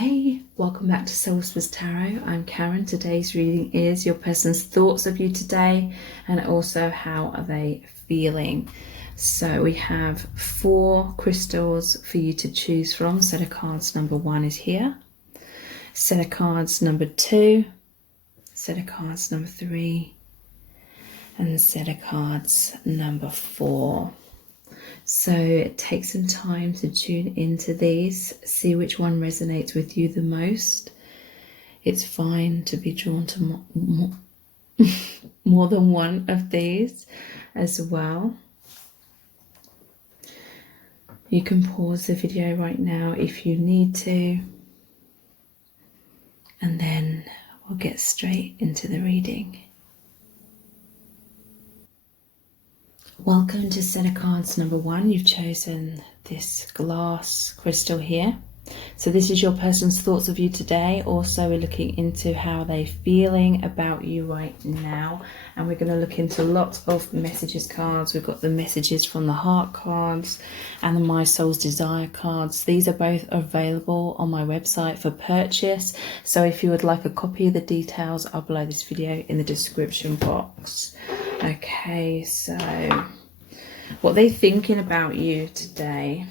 Hey, welcome back to Soul Whispers Tarot. I'm Karen. Today's reading is your person's thoughts of you today and also how are they feeling. So we have 4 crystals for you to choose from. Set of cards number 1 is here. Set of cards number 2. Set of cards number 3. And set of cards number 4. So take some time to tune into these, see which one resonates with you the most. It's fine to be drawn to more than one of these as well. You can pause the video right now if you need to, and then we'll get straight into the reading. Welcome to set of cards number 1. You've chosen this glass crystal here. So this is your person's thoughts of you today. Also, we're looking into how they're feeling about you right now. And we're going to look into lots of messages cards. We've got the messages from the heart cards and the My Soul's Desire cards. These are both available on my website for purchase. So if you would like a copy of the details, I'll below this video in the description box. Okay, so what they're thinking about you today.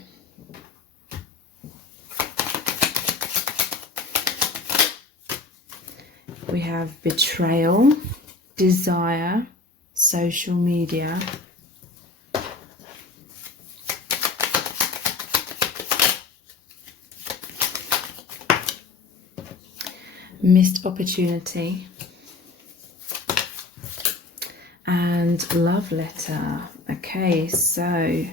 We have betrayal, desire, social media, missed opportunity, and love letter. Okay, so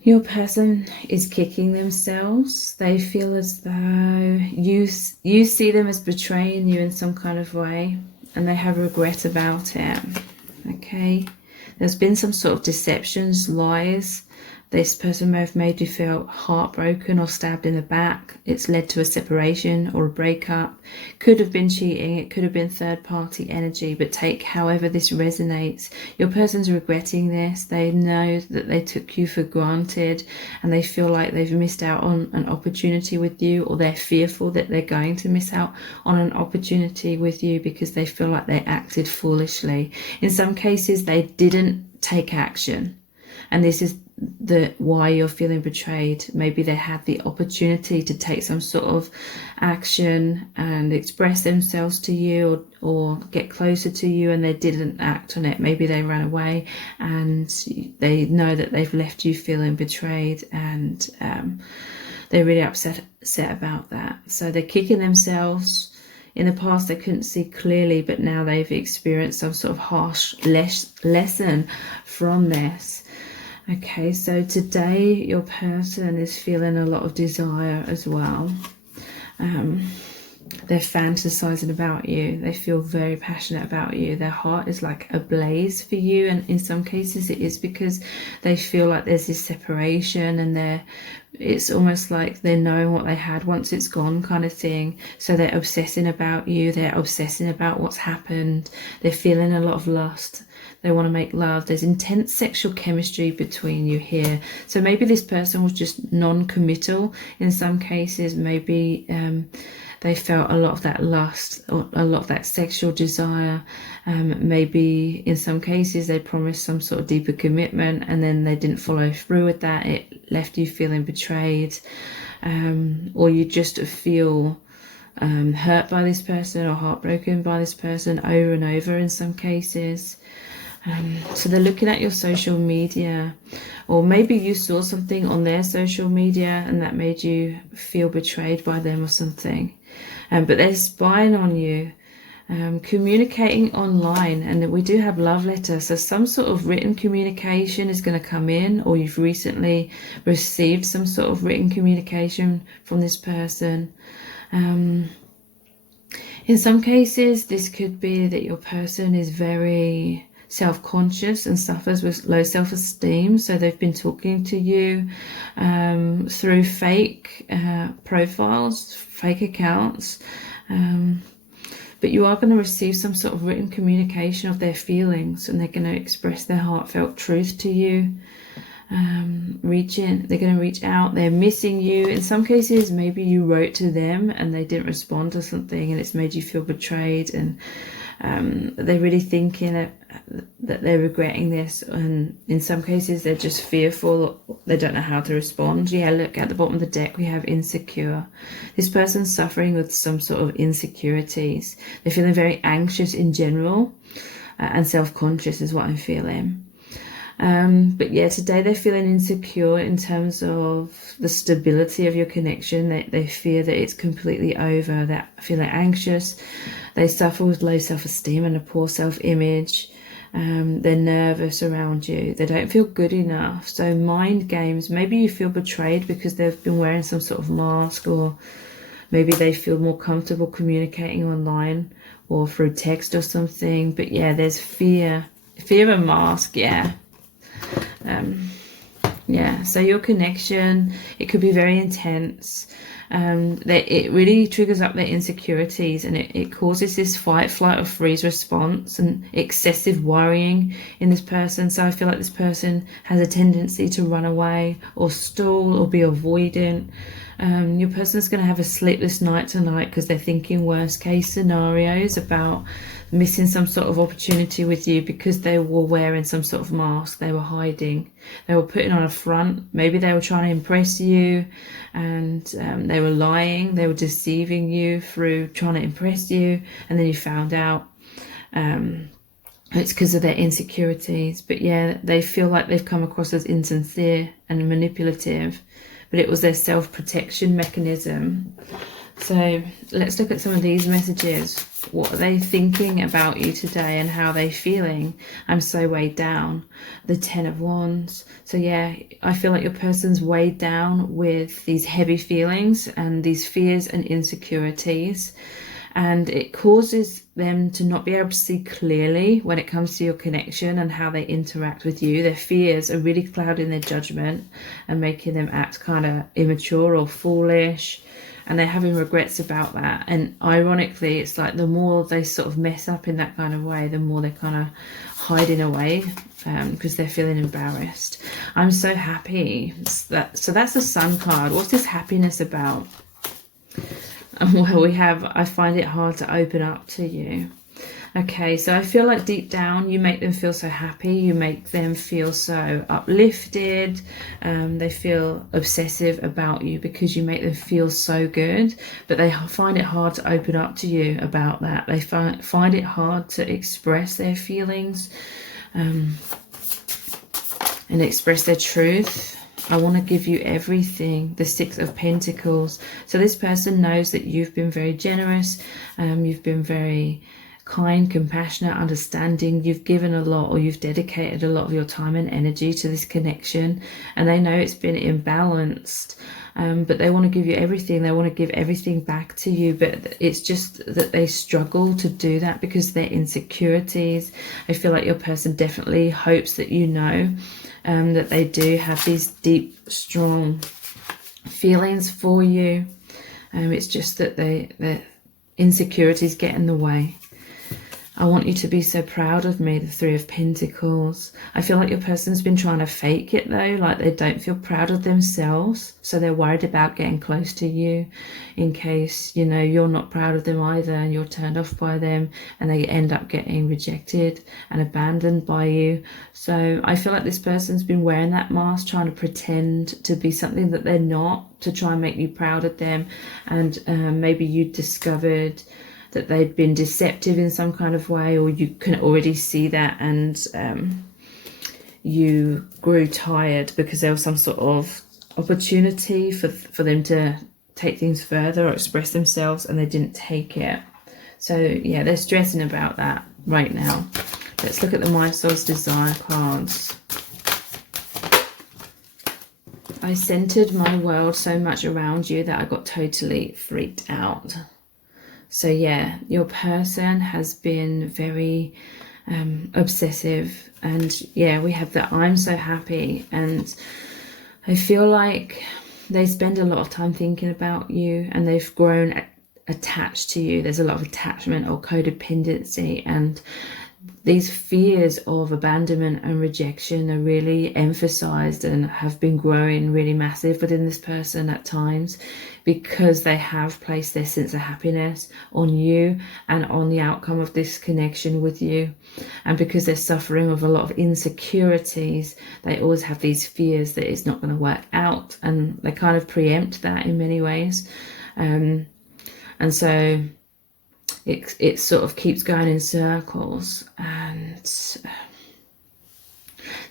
your person is kicking themselves. They feel as though you see them as betraying you in some kind of way, and they have regret about it. Okay, there's been some sort of deceptions, lies. This person may have made you feel heartbroken or stabbed in the back. It's led to a separation or a breakup. Could have been cheating. It could have been third-party energy. But take however this resonates. Your person's regretting this. They know that they took you for granted and they feel like they've missed out on an opportunity with you, or they're fearful that they're going to miss out on an opportunity with you because they feel like they acted foolishly. In some cases, they didn't take action. And this is why you're feeling betrayed. Maybe they had the opportunity to take some sort of action and express themselves to you, or get closer to you, and they didn't act on it. Maybe they ran away and they know that they've left you feeling betrayed, and they're really upset about that. So they're kicking themselves. In the past they couldn't see clearly, but now they've experienced some sort of harsh lesson from this. Okay, so today your person is feeling a lot of desire as well. They're fantasizing about you. They feel very passionate about you. Their heart is like ablaze for you, and in some cases it is because they feel like there's this separation, and it's almost like they're knowing what they had once it's gone kind of thing. So they're obsessing about you. They're obsessing about what's happened. They're feeling a lot of lust. They want to make love. There's intense sexual chemistry between you here. So maybe this person was just non-committal. In some cases, maybe they felt a lot of that lust or a lot of that sexual desire. Maybe in some cases they promised some sort of deeper commitment and then they didn't follow through with that. It left you feeling betrayed, or you just feel hurt by this person or heartbroken by this person over and over in some cases. So they're looking at your social media, or maybe you saw something on their social media and that made you feel betrayed by them or something. But they're spying on you, communicating online, and we do have love letters. So some sort of written communication is going to come in, or you've recently received some sort of written communication from this person. In some cases, this could be that your person is very self-conscious and suffers with low self-esteem, so they've been talking to you through fake profiles, fake accounts, but you are going to receive some sort of written communication of their feelings, and they're going to express their heartfelt truth to you. they're going to reach out, they're missing you. In some cases, maybe you wrote to them and they didn't respond to something and it's made you feel betrayed, and they're really thinking that they're regretting this, and in some cases they're just fearful, they don't know how to respond. Yeah, look at the bottom of the deck, we have insecure. This person's suffering with some sort of insecurities. They're feeling very anxious in general, and self-conscious is what I'm feeling. But yeah, today they're feeling insecure in terms of the stability of your connection. They fear that it's completely over. They're feeling anxious. They suffer with low self-esteem and a poor self-image. They're nervous around you. They don't feel good enough. So mind games. Maybe you feel betrayed because they've been wearing some sort of mask, or maybe they feel more comfortable communicating online or through text or something. But yeah, there's fear of a mask. Yeah, so your connection, it could be very intense. It really triggers up their insecurities, and it causes this fight, flight or freeze response and excessive worrying in this person. So I feel like this person has a tendency to run away or stall or be avoidant. Your person's going to have a sleepless night tonight because they're thinking worst case scenarios about missing some sort of opportunity with you because they were wearing some sort of mask. They were hiding. They were putting on a front. Maybe they were trying to impress you, and they were lying. They were deceiving you through trying to impress you, and then you found out it's because of their insecurities. But yeah, they feel like they've come across as insincere and manipulative, but it was their self-protection mechanism. So let's look at some of these messages. What are they thinking about you today and how are they feeling? I'm so weighed down. The 10 of Wands. So yeah, I feel like your person's weighed down with these heavy feelings and these fears and insecurities. And it causes them to not be able to see clearly when it comes to your connection and how they interact with you. Their fears are really clouding their judgment and making them act kind of immature or foolish. And they're having regrets about that. And ironically, it's like the more they sort of mess up in that kind of way, the more they're kind of hiding away because they're feeling embarrassed. I'm so happy. So that's the Sun card. What's this happiness about? Well, I find it hard to open up to you. Okay, so I feel like deep down you make them feel so happy, you make them feel so uplifted, they feel obsessive about you because you make them feel so good, but they find it hard to open up to you about that. They find it hard to express their feelings and express their truth. I want to give you everything. The 6 of Pentacles. So this person knows that you've been very generous, you've been very kind, compassionate, understanding. You've given a lot, or you've dedicated a lot of your time and energy to this connection, and they know it's been imbalanced, but they want to give you everything. They want to give everything back to you, but it's just that they struggle to do that because of their insecurities. I feel like your person definitely hopes that you know that they do have these deep, strong feelings for you. It's just that their insecurities get in the way. I want you to be so proud of me, the 3 of Pentacles. I feel like your person's been trying to fake it though, like they don't feel proud of themselves. So they're worried about getting close to you in case, you know, you're not proud of them either and you're turned off by them and they end up getting rejected and abandoned by you. So I feel like this person's been wearing that mask, trying to pretend to be something that they're not, to try and make you proud of them. And maybe you discovered that they'd been deceptive in some kind of way, or you can already see that, and you grew tired because there was some sort of opportunity for them to take things further or express themselves, and they didn't take it. So yeah, they're stressing about that right now. Let's look at the My Soul's Desire cards. I centered my world so much around you that I got totally freaked out. So yeah, your person has been very obsessive, and yeah, we have that I'm so happy, and I feel like they spend a lot of time thinking about you and they've grown attached to you. There's a lot of attachment or codependency, and these fears of abandonment and rejection are really emphasized and have been growing really massive within this person at times, because they have placed their sense of happiness on you and on the outcome of this connection with you. And because they're suffering with a lot of insecurities, they always have these fears that it's not going to work out, and they kind of preempt that in many ways. And so it sort of keeps going in circles, and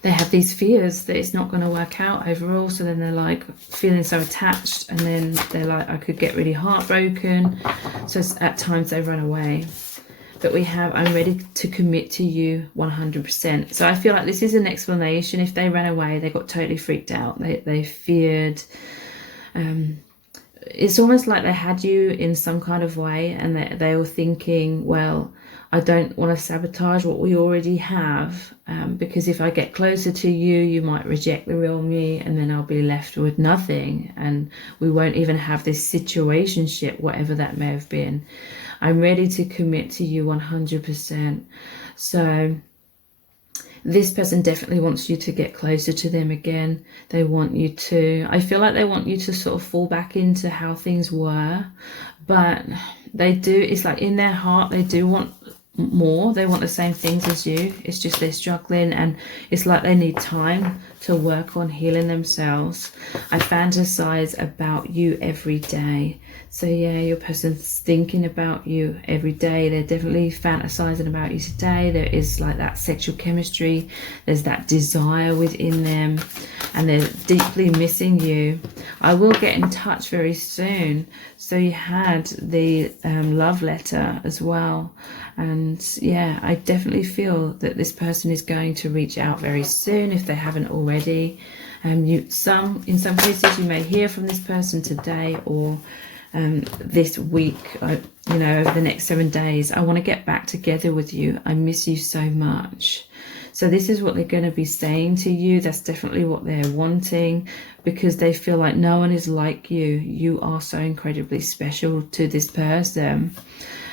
they have these fears that it's not going to work out overall. So then they're like feeling so attached, and then they're like, I could get really heartbroken. So at times they run away. But we have, I'm ready to commit to you 100%. So I feel like this is an explanation. If they ran away, they got totally freaked out. They feared. It's almost like they had you in some kind of way, and they were thinking, well, I don't want to sabotage what we already have, because if I get closer to you, you might reject the real me, and then I'll be left with nothing, and we won't even have this situationship, whatever that may have been. I'm ready to commit to you 100%. So this person definitely wants you to get closer to them again. They want you to, I feel like they want you to sort of fall back into how things were, but they do, it's like in their heart, they do want more. They want the same things as you. It's just they're struggling, and it's like they need time to work on healing themselves. I fantasize about you every day. So yeah, your person's thinking about you every day. They're definitely fantasizing about you today. There is like that sexual chemistry. There's that desire within them, and they're deeply missing you. I will get in touch very soon. So you had the love letter as well. And yeah, I definitely feel that this person is going to reach out very soon if they haven't already. In some cases you may hear from this person today or this week, over the next 7 days. I want to get back together with you. I miss you so much. So this is what they're going to be saying to you. That's definitely what they're wanting, because they feel like no one is like you. You are so incredibly special to this person.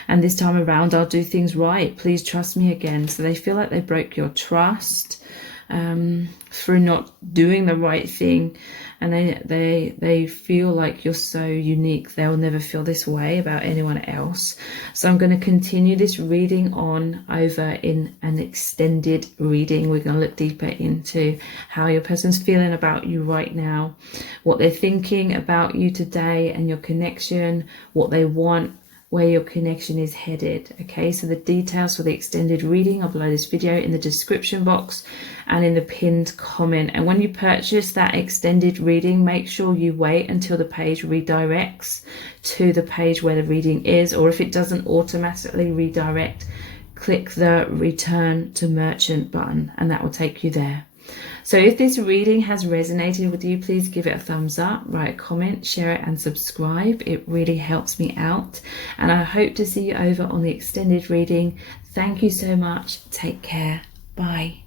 And this time around, I'll do things right. Please trust me again. So they feel like they broke your trust through not doing the right thing. And they feel like you're so unique. They'll never feel this way about anyone else. So I'm going to continue this reading on over in an extended reading. We're going to look deeper into how your person's feeling about you right now, what they're thinking about you today and your connection, what they want, where your connection is headed. Okay, so the details for the extended reading are below this video in the description box and in the pinned comment. And when you purchase that extended reading, make sure you wait until the page redirects to the page where the reading is, or if it doesn't automatically redirect, click the return to merchant button and that will take you there. So if this reading has resonated with you, please give it a thumbs up, write a comment, share it and subscribe. It really helps me out. And I hope to see you over on the extended reading. Thank you so much. Take care. Bye.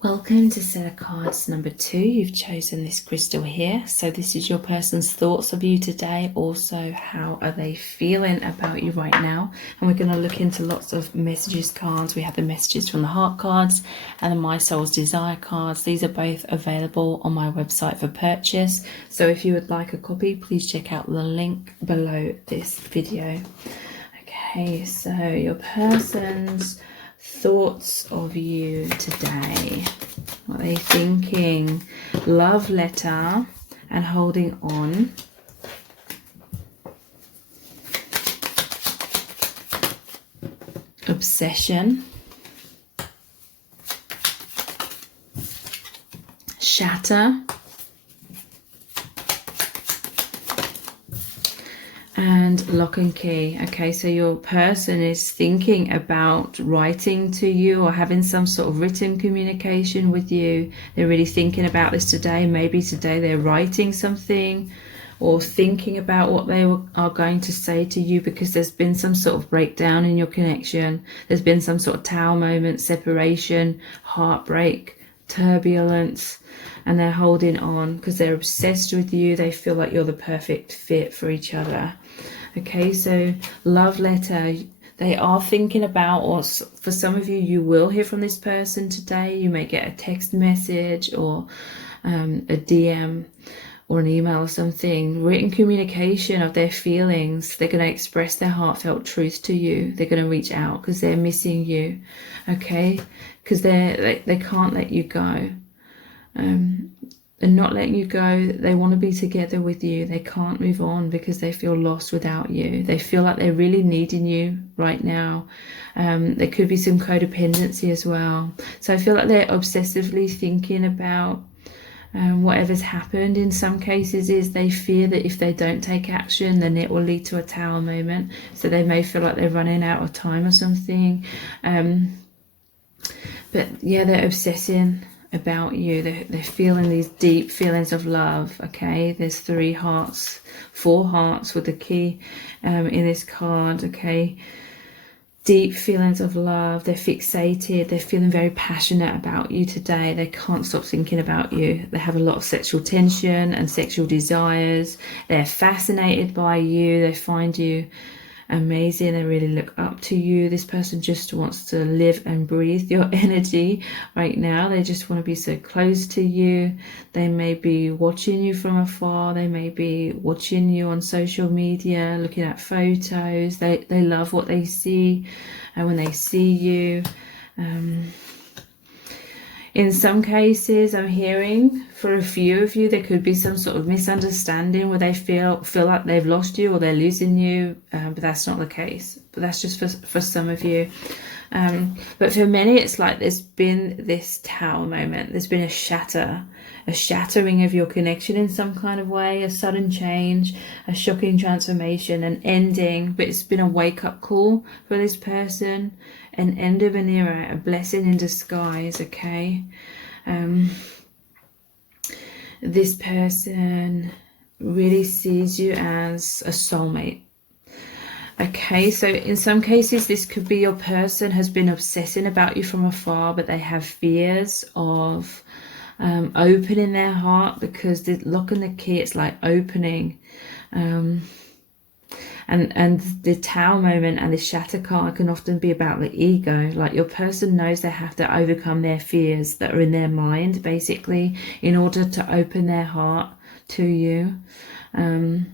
Welcome to set of cards number 2. You've chosen this crystal here. So this is your person's thoughts of you today. Also, how are they feeling about you right now? And we're going to look into lots of messages cards. We have the messages from the heart cards and the My Soul's Desire cards. These are both available on my website for purchase. So if you would like a copy, please check out the link below this video. Okay, so your person's thoughts of you today. What are they thinking? Love letter and holding on. Obsession. Shatter. And lock and key. Okay, so your person is thinking about writing to you or having some sort of written communication with you. They're really thinking about this today. Maybe today they're writing something or thinking about what they are going to say to you, because there's been some sort of breakdown in your connection. There's been some sort of tower moment, separation, heartbreak, turbulence, and they're holding on because they're obsessed with you. They feel like you're the perfect fit for each other. Okay, so love letter, They are thinking about, or for some of you, you will hear from this person today. You may get a text message or a DM or an email or something, written communication of their feelings. They're going to express their heartfelt truth to you. They're going to reach out because they're missing you, okay? Because they can't let you go. And not letting you go, they want to be together with you. They can't move on because they feel lost without you. They feel like they're really needing you right now. There could be some codependency as well. So I feel like they're obsessively thinking about whatever's happened. In some cases is they fear that if they don't take action, then it will lead to a tower moment. So they may feel like they're running out of time or something. But yeah, they're obsessing about you. They're feeling these deep feelings of love, okay? There's 4 hearts with the key in this card, okay? Deep feelings of love. They're fixated. They're feeling very passionate about you today. They can't stop thinking about you. They have a lot of sexual tension and sexual desires. They're fascinated by you. They find you amazing. They really look up to you. This person just wants to live and breathe your energy right now. They just want to be so close to you. They may be watching you from afar. They may be watching you on social media, looking at photos. They love what they see, and when they see you, in some cases, I'm hearing for a few of you, there could be some sort of misunderstanding where they feel like they've lost you or they're losing you, but that's not the case. But that's just for some of you. But for many, it's like there's been this tower moment. There's been a shattering of your connection in some kind of way, a sudden change, a shocking transformation, an ending. But it's been a wake-up call for this person, an end of an era, a blessing in disguise, okay? This person really sees you as a soulmate. Okay, so in some cases, this could be your person has been obsessing about you from afar, but they have fears of opening their heart, because the lock and the key, it's like opening. And the tower moment and the shatter card can often be about the ego. Like your person knows they have to overcome their fears that are in their mind, basically, in order to open their heart to you. And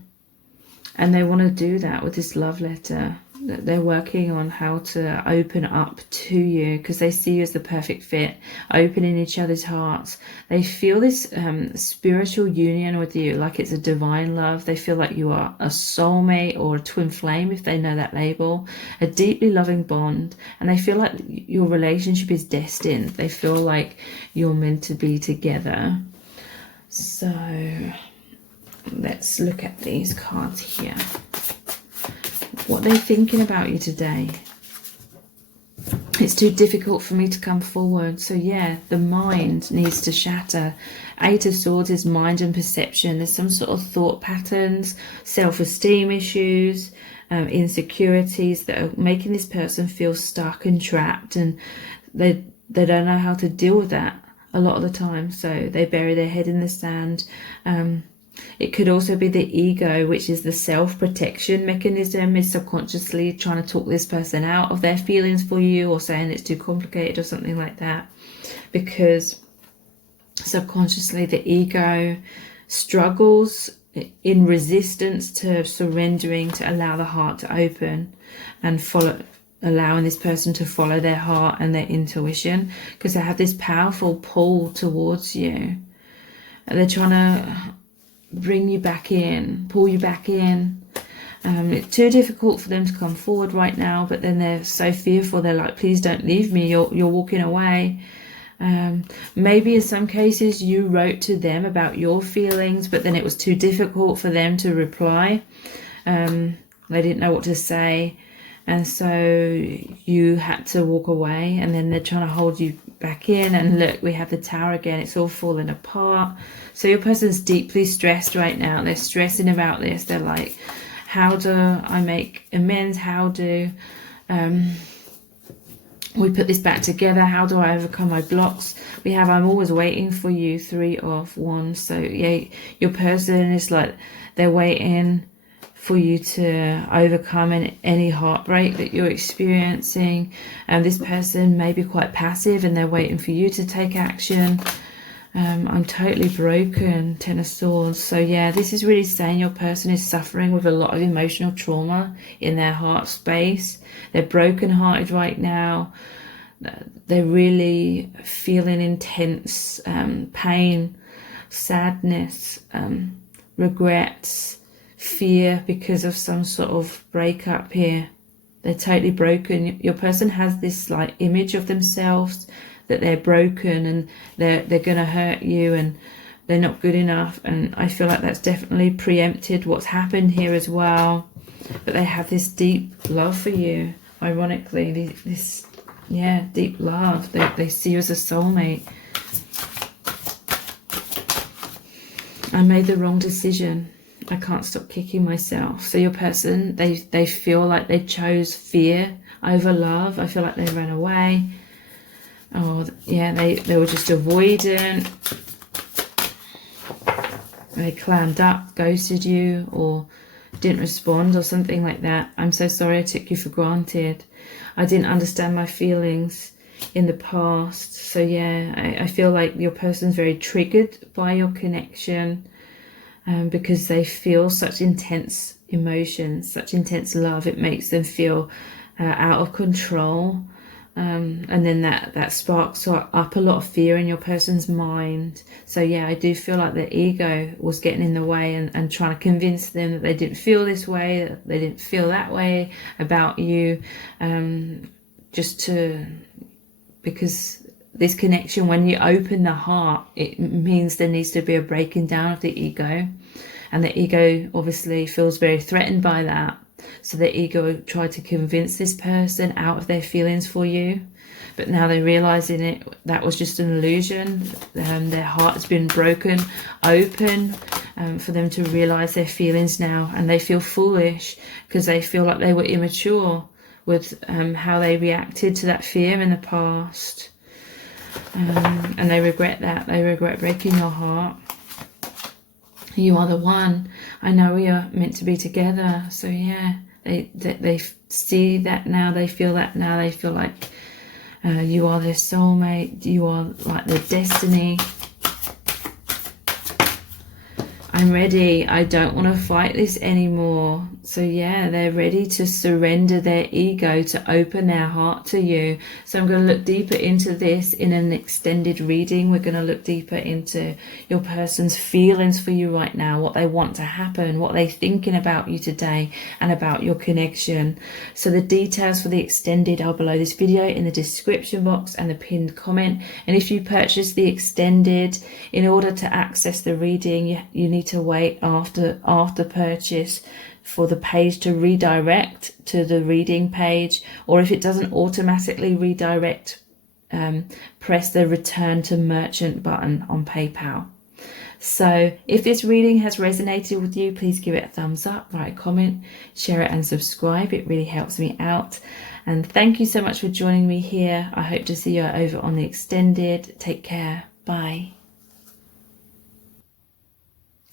they want to do that with this love letter. They're working on how to open up to you because they see you as the perfect fit, opening each other's hearts. They feel this spiritual union with you, like it's a divine love. They feel like you are a soulmate or a twin flame, if they know that label, a deeply loving bond. And they feel like your relationship is destined. They feel like you're meant to be together. So let's look at these cards here. What they're thinking about you today. It's too difficult for me to come forward. So yeah, the mind needs to shatter. 8 of Swords is mind and perception. There's some sort of thought patterns, self-esteem issues, insecurities that are making this person feel stuck and trapped, and they don't know how to deal with that a lot of the time. So they bury their head in the sand. It could also be the ego, which is the self-protection mechanism, is subconsciously trying to talk this person out of their feelings for you, or saying it's too complicated or something like that, because subconsciously the ego struggles in resistance to surrendering to allow the heart to open and allowing this person to follow their heart and their intuition, because they have this powerful pull towards you. They're trying to bring you back in, pull you back in. It's too difficult for them to come forward right now, but then they're so fearful. They're like, please don't leave me, you're walking away. Maybe in some cases you wrote to them about your feelings, but then it was too difficult for them to reply. They didn't know what to say, and so you had to walk away, and then they're trying to hold you back in. And look, we have the Tower again. It's all falling apart. So your person's deeply stressed right now. They're stressing about this. They're like, how do I make amends? How do we put this back together? How do I overcome my blocks? We have I'm always waiting for you, 3 of Wands. So yeah, your person is like, they're waiting for you to overcome any heartbreak that you're experiencing. And this person may be quite passive and they're waiting for you to take action. I'm totally broken, Ten of Swords. So yeah, this is really saying your person is suffering with a lot of emotional trauma in their heart space. They're brokenhearted right now. They're really feeling intense pain, sadness, regrets, fear because of some sort of breakup here. They're totally broken. Your person has this like image of themselves that they're broken and they're going to hurt you and they're not good enough. And I feel like that's definitely preempted what's happened here as well. But they have this deep love for you, ironically. This deep love. They see you as a soulmate. I made the wrong decision. I can't stop kicking myself. So your person, they feel like they chose fear over love. I feel like they ran away. Oh, yeah, they were just avoidant. They clammed up, ghosted you, or didn't respond or something like that. I'm so sorry I took you for granted. I didn't understand my feelings in the past. So yeah, I feel like your person's very triggered by your connection because they feel such intense emotions, such intense love. It makes them feel out of control. And then that sparks up a lot of fear in your person's mind. So yeah, I do feel like the ego was getting in the way and trying to convince them that they didn't feel this way, that they didn't feel that way about you, because this connection, when you open the heart, it means there needs to be a breaking down of the ego, and the ego obviously feels very threatened by that. So the ego tried to convince this person out of their feelings for you, but now they're realizing that was just an illusion. Their heart has been broken open for them to realize their feelings now, and they feel foolish because they feel like they were immature with how they reacted to that fear in the past, and they regret that. They regret breaking your heart. You are the one. I know we are meant to be together. So yeah, they see that now. They feel that now. They feel like you are their soulmate. You are like their destiny. I'm ready. I don't want to fight this anymore. So yeah, they're ready to surrender their ego to open their heart to you. So I'm going to look deeper into this in an extended reading. We're going to look deeper into your person's feelings for you right now, what they want to happen, what they're thinking about you today, and about your connection. So the details for the extended are below this video in the description box and the pinned comment. And if you purchase the extended, in order to access the reading, you need to wait after purchase for the page to redirect to the reading page, or if it doesn't automatically redirect, press the return to merchant button on PayPal. So if this reading has resonated with you, please give it a thumbs up, write a comment, share it and subscribe. It really helps me out. And thank you so much for joining me here. I hope to see you over on the extended. Take care. Bye.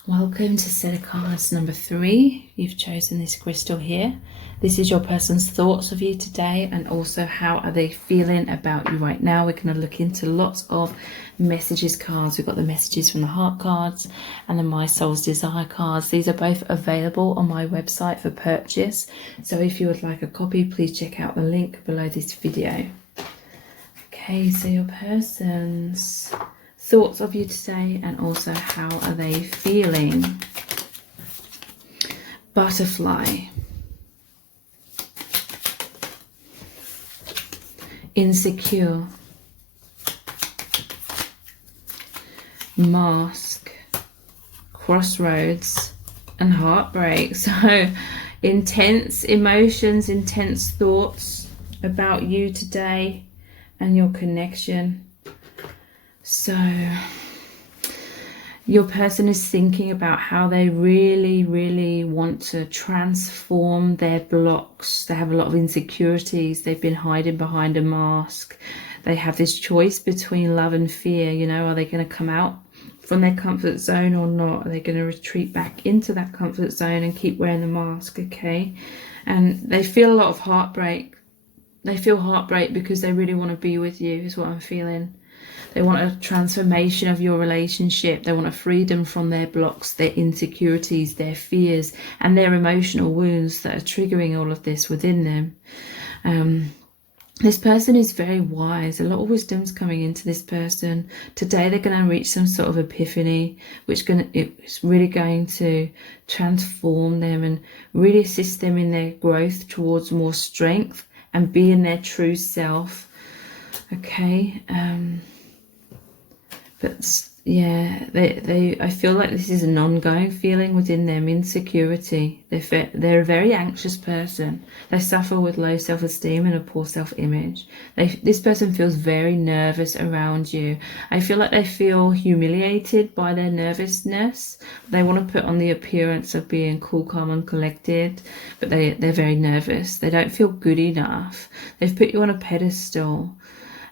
Welcome to set of cards number 3. You've chosen this crystal here. This is your person's thoughts of you today, and also how are they feeling about you right now. We're going to look into lots of messages cards. We've got the messages from the heart cards and the My Soul's Desire cards. These are both available on my website for purchase. So if you would like a copy, please check out the link below this video. Okay, so your person's thoughts of you today, and also how are they feeling. Butterfly, insecure, mask, crossroads, and heartbreak. So intense emotions, intense thoughts about you today and your connection. So your person is thinking about how they really, really want to transform their blocks. They have a lot of insecurities. They've been hiding behind a mask. They have this choice between love and fear. You know, are they going to come out from their comfort zone or not? Are they going to retreat back into that comfort zone and keep wearing the mask? Okay. And they feel a lot of heartbreak. They feel heartbreak because they really want to be with you, is what I'm feeling. They want a transformation of your relationship. They want a freedom from their blocks, their insecurities, their fears, and their emotional wounds that are triggering all of this within them. This person is very wise. A lot of wisdom's coming into this person. Today they're going to reach some sort of epiphany, which it's really going to transform them and really assist them in their growth towards more strength and being their true self. Okay. But yeah, I feel like this is an ongoing feeling within them, insecurity. They're a very anxious person. They suffer with low self-esteem and a poor self-image. This person feels very nervous around you. I feel like they feel humiliated by their nervousness. They want to put on the appearance of being cool, calm and collected, but they're very nervous. They don't feel good enough. They've put you on a pedestal.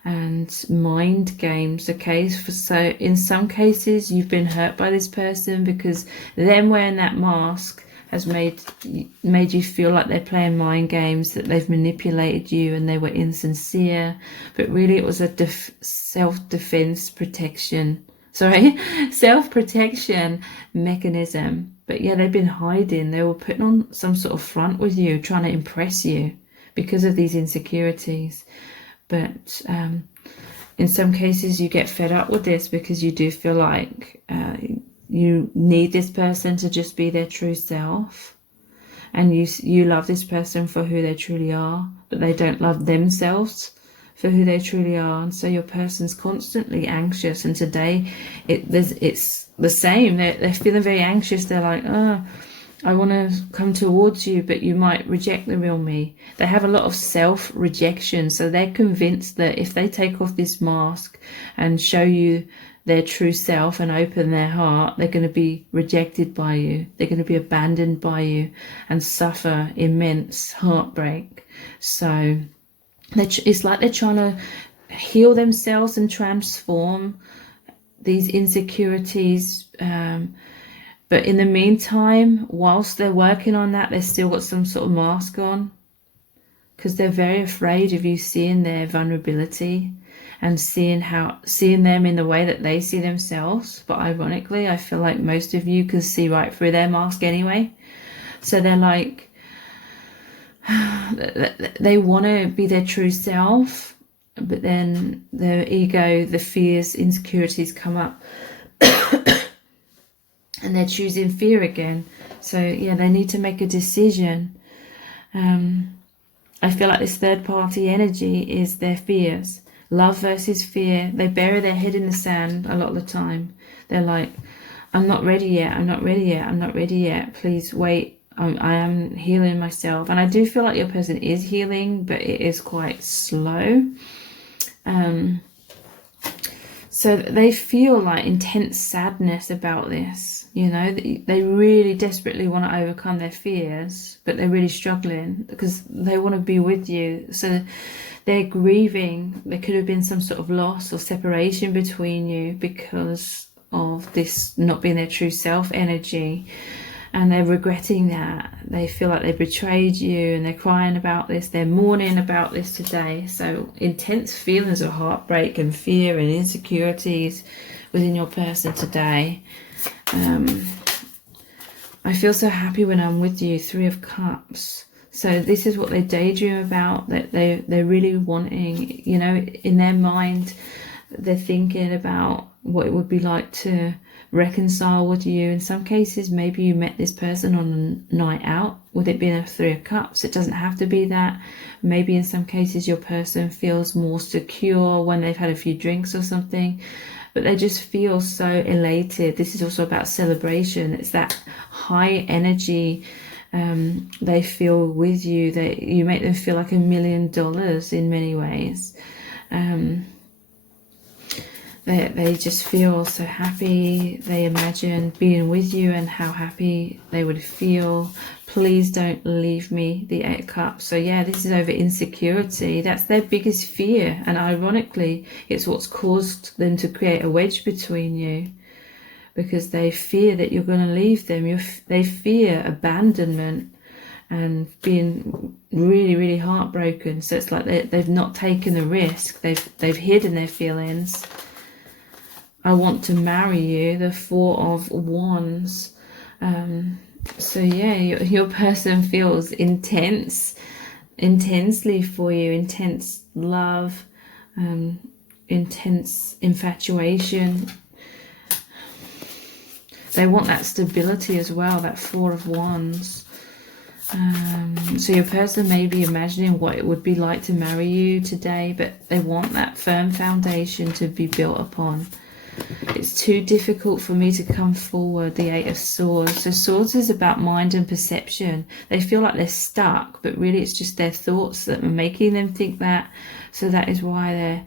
And mind games. Okay, so in some cases you've been hurt by this person because them wearing that mask has made you feel like they're playing mind games, that they've manipulated you and they were insincere, but really it was a self-defense self-protection mechanism. But yeah, they've been hiding. They were putting on some sort of front with you, trying to impress you because of these insecurities. But in some cases you get fed up with this because you do feel like you need this person to just be their true self, and you love this person for who they truly are, but they don't love themselves for who they truly are. And so your person's constantly anxious, and today it's the same. They're feeling very anxious. They're like, oh, I want to come towards you, but you might reject the real me. They have a lot of self-rejection. So they're convinced that if they take off this mask and show you their true self and open their heart, they're going to be rejected by you. They're going to be abandoned by you and suffer immense heartbreak. So it's like they're trying to heal themselves and transform these insecurities, but in the meantime, whilst they're working on that, they've still got some sort of mask on, because they're very afraid of you seeing their vulnerability and seeing them in the way that they see themselves. But ironically, I feel like most of you can see right through their mask anyway. So they're like, they want to be their true self, but then their ego, the fears, insecurities come up. And they're choosing fear again. So yeah, they need to make a decision. I feel like this third party energy is their fears. Love versus fear. They bury their head in the sand a lot of the time. They're like, I'm not ready yet. I'm not ready yet. I'm not ready yet. Please wait. I am healing myself. And I do feel like your person is healing, but it is quite slow. So they feel like intense sadness about this. You know, they really desperately want to overcome their fears, but they're really struggling because they want to be with you. So they're grieving. There could have been some sort of loss or separation between you because of this not being their true self energy. And they're regretting that. They feel like they betrayed you, and they're crying about this. They're mourning about this today. So intense feelings of heartbreak and fear and insecurities within your person today. I feel so happy when I'm with you. 3 of Cups. So this is what they daydream about, that they're really wanting, you know, in their mind, they're thinking about what it would be like to reconcile with you. In some cases, maybe you met this person on a night out, with it being a 3 of Cups. It doesn't have to be that. Maybe in some cases your person feels more secure when they've had a few drinks or something, but they just feel so elated. This is also about celebration. It's that high energy they feel with you, that you make them feel like $1 million in many ways. They just feel so happy. They imagine being with you and how happy they would feel. Please don't leave me, the 8 of Cups. So yeah, this is over insecurity. That's their biggest fear. And ironically, it's what's caused them to create a wedge between you. because they fear that you're going to leave them. They fear abandonment and being really, really heartbroken. So it's like they've not taken the risk. They've hidden their feelings. I want to marry you, the Four of Wands. So yeah, your person feels intensely for you, intense love, intense infatuation. They want that stability as well, that Four of Wands. So your person may be imagining what it would be like to marry you today, but they want that firm foundation to be built upon. It's too difficult for me to come forward, the Eight of Swords. So Swords is about mind and perception. They feel like they're stuck, but really it's just their thoughts that are making them think that. So that is why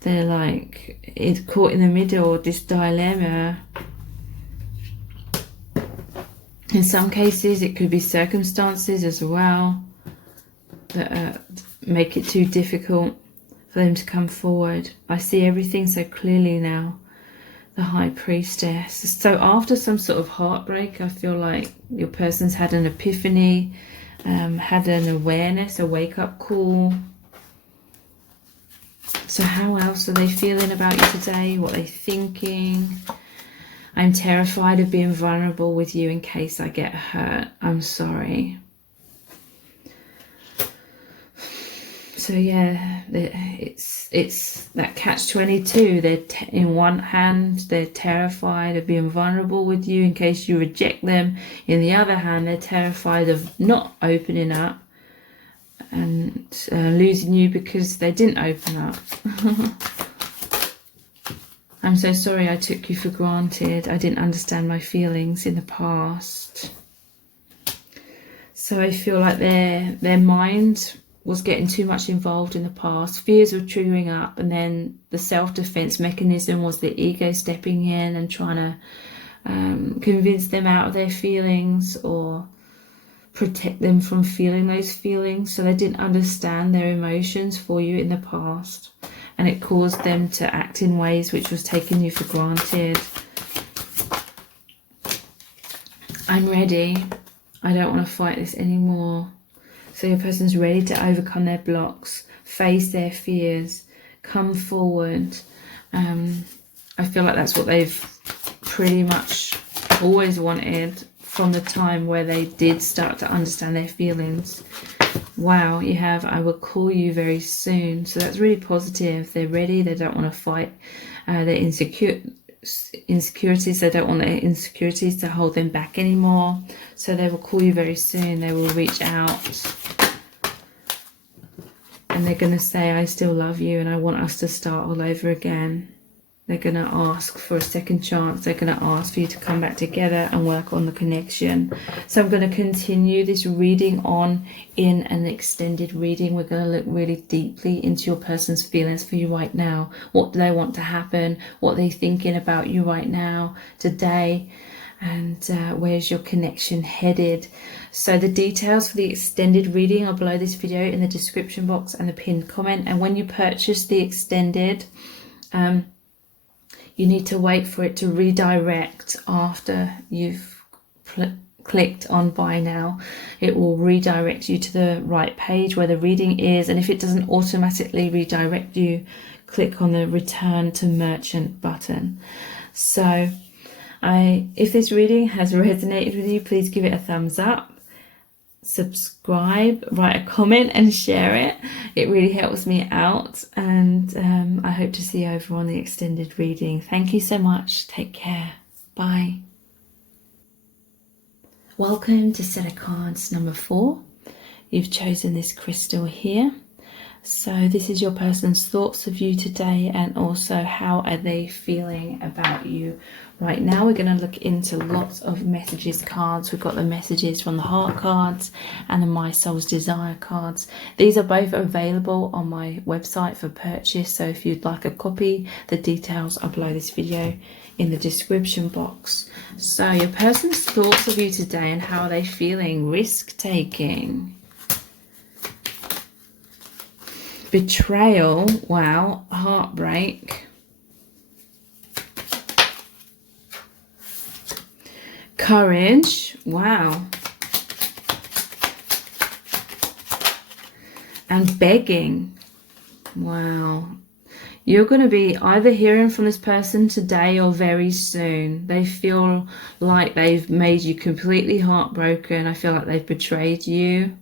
they're like it's caught in the middle, this dilemma. In some cases it could be circumstances as well that make it too difficult for them to come forward. I see everything so clearly now. The High Priestess. So after some sort of heartbreak, I feel like your person's had an epiphany, had an awareness, a wake-up call. So how else are they feeling about you today? What are they thinking? I'm terrified of being vulnerable with you in case I get hurt. I'm sorry. So yeah, it's that catch-22. They're in one hand, they're terrified of being vulnerable with you in case you reject them. In the other hand, they're terrified of not opening up and losing you because they didn't open up. I'm so sorry I took you for granted. I didn't understand my feelings in the past. So I feel like their mind was getting too much involved in the past. Fears were triggering up, and then the self-defense mechanism was the ego stepping in and trying to convince them out of their feelings or protect them from feeling those feelings. So they didn't understand their emotions for you in the past, and it caused them to act in ways which was taking you for granted. I'm ready. I don't want to fight this anymore. So your person's ready to overcome their blocks, face their fears, come forward. I feel like that's what they've pretty much always wanted from the time where they did start to understand their feelings. Wow, you have, I will call you very soon. So that's really positive. They're ready. They don't want to fight their insecurities. They don't want their insecurities to hold them back anymore. So they will call you very soon. They will reach out. And they're going to say, I still love you and I want us to start all over again. They're going to ask for a second chance. They're going to ask for you to come back together and work on the connection. So I'm going to continue this reading on in an extended reading. We're going to look really deeply into your person's feelings for you right now. What do they want to happen? What are they thinking about you right now, today? And where's your connection headed? So the details for the extended reading are below this video in the description box and the pinned comment. And when you purchase the extended, you need to wait for it to redirect after you've clicked on buy now. It will redirect you to the right page where the reading is, and if it doesn't automatically redirect you, click on the return to merchant button. So if this reading has resonated with you, please give it a thumbs up, subscribe, write a comment and share it. It really helps me out, and I hope to see you over on the extended reading. Thank you so much. Take care. Bye. Welcome to set of cards number 4. You've chosen this crystal here. So this is your person's thoughts of you today, and also how are they feeling about you right now. We're going to look into lots of messages cards. We've got the messages from the heart cards and the My Soul's Desire cards. These are both available on my website for purchase, so if you'd like a copy, the details are below this video in the description box. So your person's thoughts of you today, and how are they feeling? Risk taking, betrayal, wow, heartbreak, Courage. Wow. And begging. Wow. You're going to be either hearing from this person today or very soon. They feel like they've made you completely heartbroken. I feel like they've betrayed you.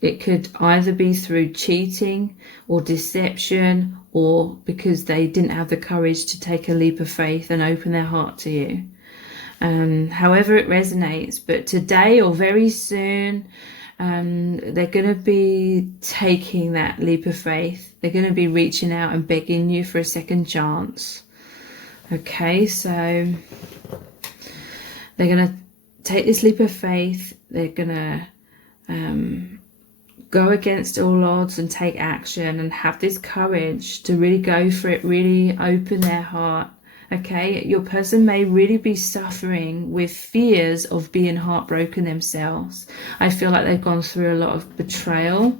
It could either be through cheating or deception, or because they didn't have the courage to take a leap of faith and open their heart to you. However it resonates, but today or very soon, they're going to be taking that leap of faith. They're going to be reaching out and begging you for a second chance. Okay, so they're going to take this leap of faith. They're going to go against all odds and take action and have this courage to really go for it, really open their heart. Okay, your person may really be suffering with fears of being heartbroken themselves. I feel like they've gone through a lot of betrayal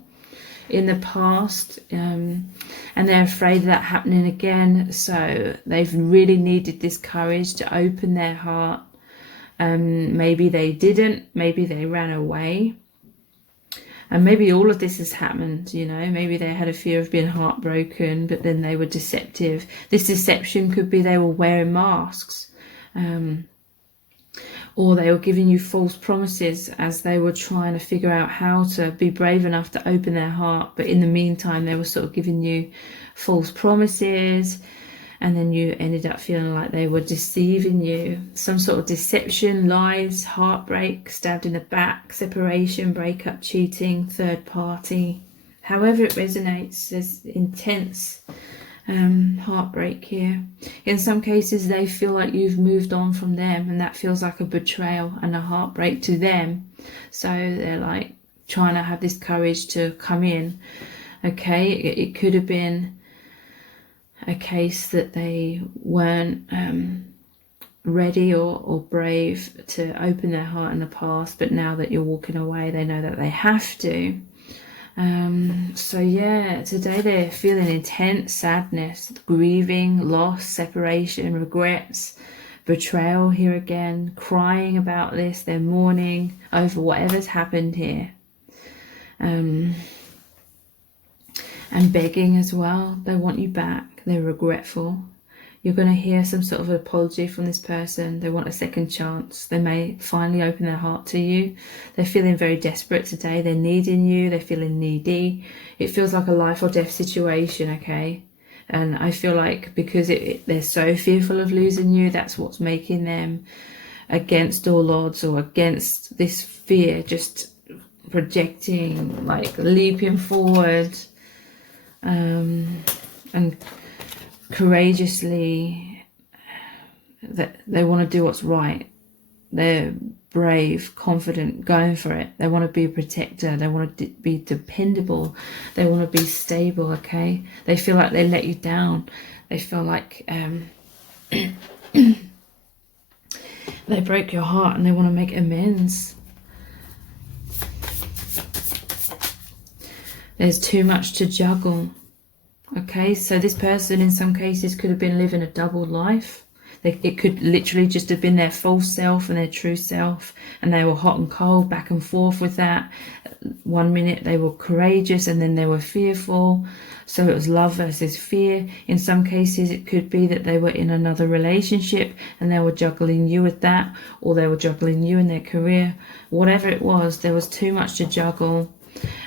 in the past, and they're afraid of that happening again. So they've really needed this courage to open their heart. Maybe they didn't, maybe they ran away. And maybe all of this has happened, you know, maybe they had a fear of being heartbroken, but then they were deceptive. This deception could be they were wearing masks, or they were giving you false promises as they were trying to figure out how to be brave enough to open their heart. But in the meantime, they were sort of giving you false promises, and then you ended up feeling like they were deceiving you. Some sort of deception, lies, heartbreak, stabbed in the back, separation, breakup, cheating, third party. However it resonates, there's intense heartbreak here. In some cases, they feel like you've moved on from them, and that feels like a betrayal and a heartbreak to them. So they're like trying to have this courage to come in. Okay, it could have been a case that they weren't ready or brave to open their heart in the past, but now that you're walking away, they know that they have to. So yeah, today they're feeling intense sadness, grieving, loss, separation, regrets, betrayal here again, crying about this. They're mourning over whatever's happened here. And begging as well. They want you back. They're regretful. You're going to hear some sort of apology from this person. They want a second chance. They may finally open their heart to you. They're feeling very desperate today. They're needing you. They're feeling needy. It feels like a life or death situation, okay? And I feel like because they're so fearful of losing you, that's what's making them against all odds or against this fear, just projecting, like leaping forward, and courageously, that they want to do what's right. They're brave, confident, going for it. They want to be a protector. They want to be dependable. They want to be stable, okay? They feel like they let you down. They feel like they broke your heart and they want to make amends. There's too much to juggle. Okay, so this person in some cases could have been living a double life. It could literally just have been their false self and their true self, and they were hot and cold, back and forth with that. 1 minute they were courageous and then they were fearful. So it was love versus fear. In some cases it could be that they were in another relationship and they were juggling you with that, or they were juggling you in their career. Whatever it was, there was too much to juggle.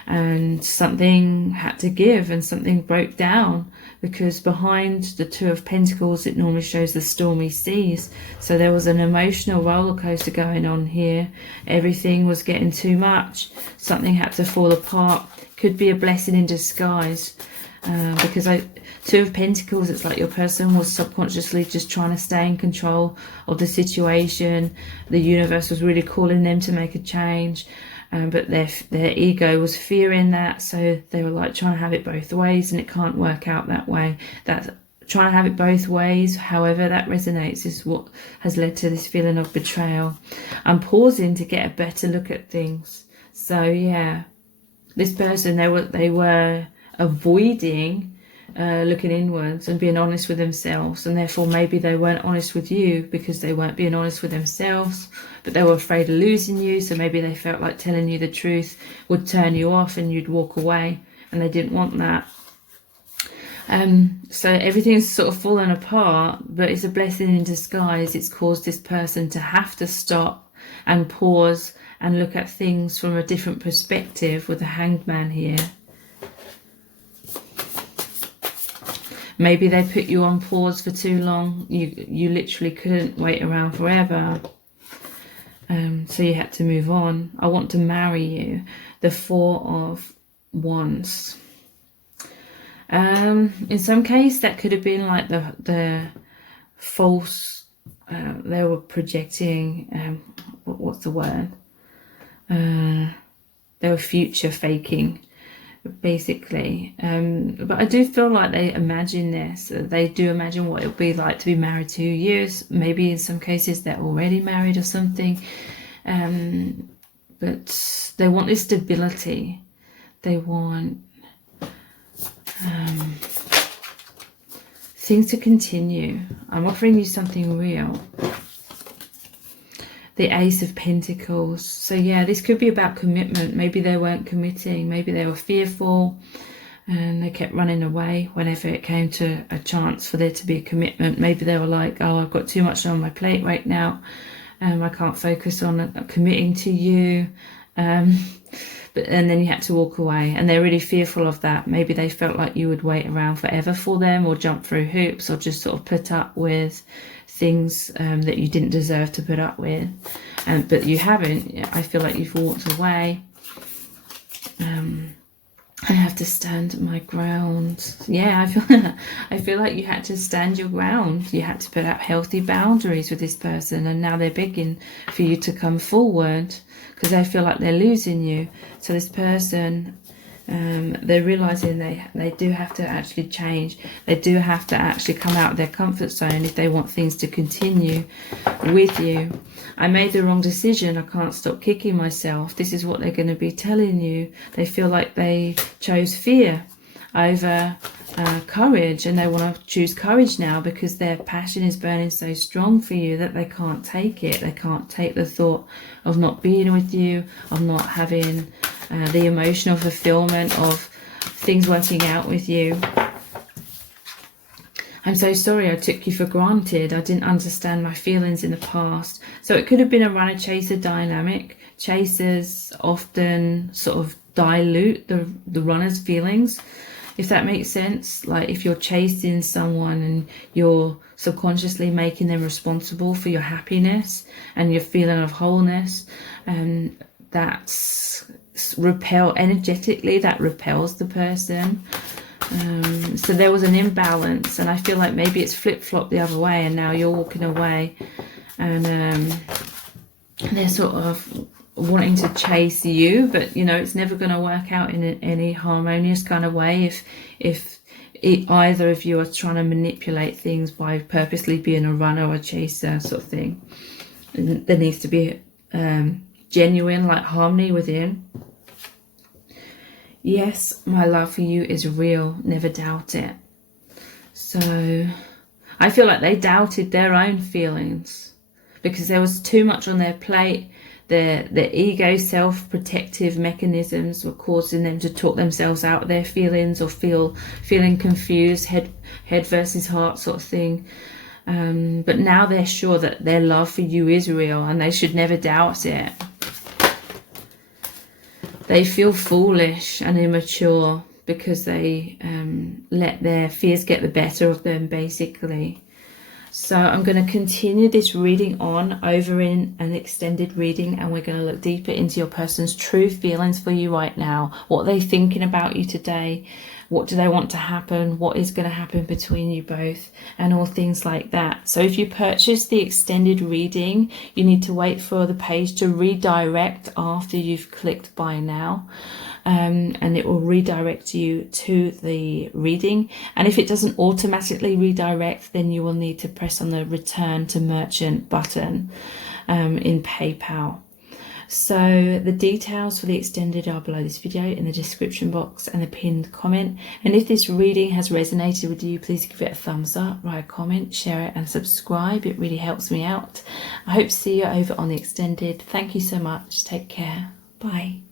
And something had to give and something broke down, because behind the Two of Pentacles it normally shows the stormy seas. So there was an emotional roller coaster going on here. Everything was getting too much. Something had to fall apart. Could be a blessing in disguise, because Two of Pentacles, it's like your person was subconsciously just trying to stay in control of the situation. The universe was really calling them to make a change. But their ego was fearing that, so they were like trying to have it both ways, and it can't work out that way. That's trying to have it both ways, however that resonates, is what has led to this feeling of betrayal. I'm pausing to get a better look at things. So yeah, this person, they were avoiding looking inwards and being honest with themselves, and therefore maybe they weren't honest with you because they weren't being honest with themselves, but they were afraid of losing you. So maybe they felt like telling you the truth would turn you off and you'd walk away, and they didn't want that. So everything's sort of fallen apart, but it's a blessing in disguise. It's caused this person to have to stop and pause and look at things from a different perspective with the Hanged Man here. Maybe they put you on pause for too long. You literally couldn't wait around forever. So you had to move on. I want to marry you. The Four of Wands. In some case, that could have been like the false. They were projecting. What's the word? They were future faking, basically. But I do feel like they imagine this. They do imagine what it would be like to be married 2 years. Maybe in some cases they're already married or something. But they want this stability. They want things to continue. I'm offering you something real. The Ace of Pentacles. So yeah, this could be about commitment. Maybe they weren't committing. Maybe they were fearful and they kept running away whenever it came to a chance for there to be a commitment. Maybe they were like, oh, I've got too much on my plate right now. I can't focus on committing to you. And then you had to walk away, and they're really fearful of that. Maybe they felt like you would wait around forever for them, or jump through hoops, or just sort of put up with things that you didn't deserve to put up with. But you haven't. I feel like you've walked away. I have to stand my ground. Yeah, I feel like you had to stand your ground. You had to put up healthy boundaries with this person, and now they're begging for you to come forward because they feel like they're losing you. So this person, they're realizing they do have to actually change. They do have to actually come out of their comfort zone if they want things to continue with you. I made the wrong decision. I can't stop kicking myself. This is what they're going to be telling you. They feel like they chose fear over courage, and they want to choose courage now because their passion is burning so strong for you that they can't take it. They can't take the thought of not being with you, of not having the emotional fulfillment of things working out with you. I'm so sorry I took you for granted. I didn't understand my feelings in the past. So it could have been a runner-chaser dynamic. Chasers often sort of dilute the runner's feelings, if that makes sense. Like if you're chasing someone and you're subconsciously making them responsible for your happiness and your feeling of wholeness, that's energetically that repels the person. So there was an imbalance, and I feel like maybe it's flip-flopped the other way, and now you're walking away, and they're sort of wanting to chase you, but you know it's never going to work out in any harmonious kind of way if either of you are trying to manipulate things by purposely being a runner or a chaser sort of thing. And there needs to be genuine like harmony within. Yes, my love for you is real. Never doubt it. So I feel like they doubted their own feelings because there was too much on their plate. Their ego self-protective mechanisms were causing them to talk themselves out of their feelings or feeling confused, head versus heart sort of thing. But now they're sure that their love for you is real, and they should never doubt it. They feel foolish and immature because they let their fears get the better of them, basically. So I'm going to continue this reading on over in an extended reading, and we're going to look deeper into your person's true feelings for you right now. What are they thinking about you today? What do they want to happen? What is going to happen between you both? And all things like that. So if you purchase the extended reading, you need to wait for the page to redirect after you've clicked buy now. And it will redirect you to the reading. And if it doesn't automatically redirect, then you will need to press on the return to merchant button in PayPal. So the details for the extended are below this video in the description box and the pinned comment. And if this reading has resonated with you, please give it a thumbs up, write a comment, share it and subscribe. It really helps me out. I hope to see you over on the extended. Thank you so much. Take care. Bye.